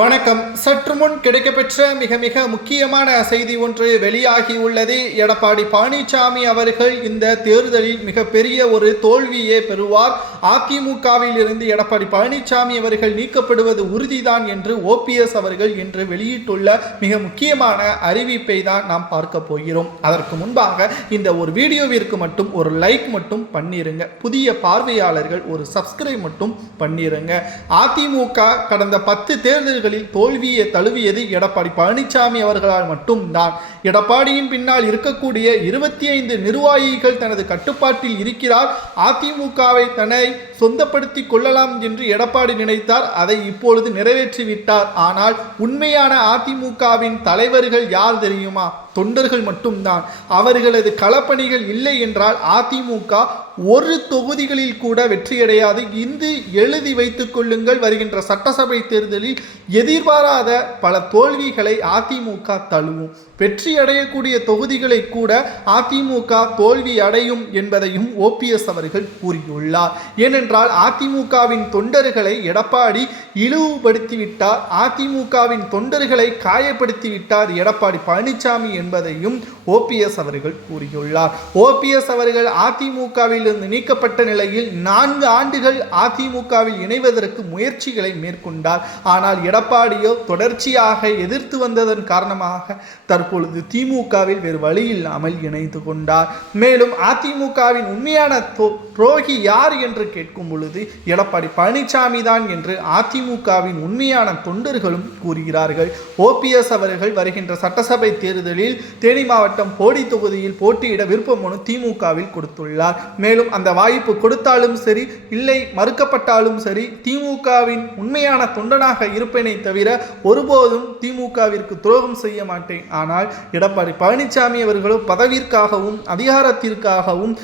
வணக்கம். சற்று முன் கிடைக்கப்பெற்ற மிக மிக முக்கியமான செய்தி ஒன்று வெளியாகி உள்ளது. எடப்பாடி பழனிசாமி அவர்கள் இந்த தேர்தலில் மிகப்பெரிய ஒரு தோல்வியை பெறுவார். அதிமுகவில் இருந்து எடப்பாடி பழனிசாமி அவர்கள் நீக்கப்படுவது உறுதிதான் என்று ஓபிஎஸ் அவர்கள் இன்று வெளியிட்டுள்ள மிக முக்கியமான அறிவிப்பை தான் நாம் பார்க்க போகிறோம். அதற்கு முன்பாக இந்த ஒரு வீடியோவிற்கு மட்டும் ஒரு லைக் மட்டும் பண்ணிருங்க. புதிய பார்வையாளர்கள் ஒரு சப்ஸ்கிரைப் மட்டும் பண்ணிருங்க. அதிமுக கடந்த 10 தேர்தல் தோல்வியை தழுவியது எடப்பாடி பழனிசாமி அவர்களால் மட்டும்தான். எடப்பாடியின் பின்னால் இருக்கக்கூடிய 25 நிர்வாகிகள் தனது கட்டுப்பாட்டில் இருக்கிறார். அதிமுகவை தன்னை சொந்தப்படுத்திக் கொள்ளலாம் என்று எடப்பாடி நினைத்தார். அதை இப்பொழுது நிறைவேற்றிவிட்டார். ஆனால் உண்மையான அதிமுகவின் தலைவர்கள் யார் தெரியுமா? தொண்டர்கள் மட்டும்தான். அவர்களது களப்பணிகள் இல்லை என்றால் அதிமுக ஒரு தொகுதிகளில் கூட வெற்றியடையாது. இந்து எழுதி வைத்துக் கொள்ளுங்கள். வருகின்ற சட்டசபை தேர்தலில் எதிர்பாராத பல தோல்விகளை அதிமுக தழுவும். வெற்றி அடையக்கூடிய தொகுதிகளை கூட அதிமுக தோல்வி அடையும் என்பதையும் ஓபிஎஸ் அவர்கள் கூறியுள்ளார். ஏனென்றால் அதிமுகவின் தொண்டர்களை எடப்பாடி இழிவுபடுத்திவிட்டார். அதிமுகவின் தொண்டர்களை காயப்படுத்திவிட்டார் எடப்பாடி பழனிசாமி என்பதையும் ஓபிஎஸ் அவர்கள் கூறியுள்ளார். ஓபிஎஸ் அவர்கள் அதிமுகவில் இருந்து நீக்கப்பட்ட நிலையில் 4 ஆண்டுகள் அதிமுகவில் இணைவதற்கு முயற்சிகளை மேற்கொண்டார். ஆனால் எடப்பாடியோ தொடர்ச்சியாக எதிர்த்து வந்ததன் காரணமாக தற்பொழுது திமுகவில் வேறு வழி இல்லாமல் இணைந்து கொண்டார். மேலும் அதிமுகவின் உண்மையான துரோகி யார் என்று கேட்கும் பொழுது எடப்பாடி பழனிசாமி தான் என்று அதிமுகவின் உண்மையான தொண்டர்களும் கூறுகிறார்கள். ஓபிஎஸ் அவர்கள் வருகின்ற சட்டசபை தேர்தலில் தேனி மாவட்டம் போடி தொகுதியில் போட்டியிட விருப்ப மனு திமுகவில் கொடுத்துள்ளார். மேலும் அந்த வாய்ப்பு கொடுத்தாலும் சரி, இல்லை மறுக்கப்பட்டாலும் சரி, திமுகவின் உண்மையான தொண்டனாக இருப்பேனே தவிர ஒருபோதும் திமுகவிற்கு துரோகம் செய்ய மாட்டேன். ஆனால் எடப்பாடி பழனிசாமி அவர்களோ பதவிற்காகவும் அதிகாரத்திற்காகவும்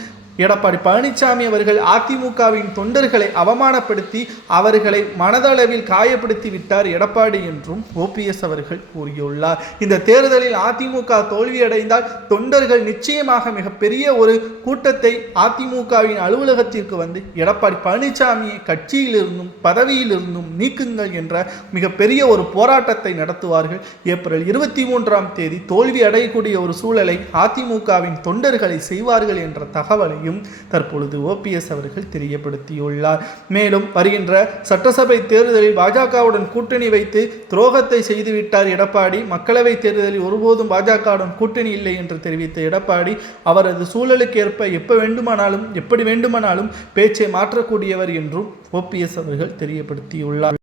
எடப்பாடி பழனிசாமி அவர்கள் அதிமுகவின் தொண்டர்களை அவமானப்படுத்தி அவர்களை மனதளவில் காயப்படுத்தி விட்டார் எடப்பாடி என்றும் ஓபிஎஸ் அவர்கள் கூறியுள்ளார். இந்த தேர்தலில் அதிமுக தோல்வியடைந்தால் தொண்டர்கள் நிச்சயமாக மிகப்பெரிய ஒரு கூட்டத்தை அதிமுகவின் அலுவலகத்திற்கு வந்து எடப்பாடி பழனிசாமியை கட்சியிலிருந்தும் பதவியிலிருந்தும் நீக்குங்கள் என்ற மிகப்பெரிய ஒரு போராட்டத்தை நடத்துவார்கள். ஏப்ரல் 23ஆம் தேதி தோல்வி அடையக்கூடிய ஒரு சூழலை அதிமுகவின் தொண்டர்களை செய்வார்கள் என்ற தகவலையும் தற்பொழுது ஓபிஎஸ் அவர்கள் தெரியப்படுத்தியுள்ளார். மேலும் வருகின்ற சட்டசபை தேர்தலில் பாஜகவுடன் கூட்டணி வைத்து துரோகத்தை செய்துவிட்டார் எடப்பாடி. மக்களவை தேர்தலில் ஒருபோதும் பாஜகவுடன் கூட்டணி இல்லை என்று தெரிவித்த எடப்பாடி அவரது சூழலுக்கு ஏற்ப எப்படி வேண்டுமானாலும் பேச்சை மாற்றக்கூடியவர் என்றும் ஓபிஎஸ் அவர்கள் தெரியப்படுத்தியுள்ளார்.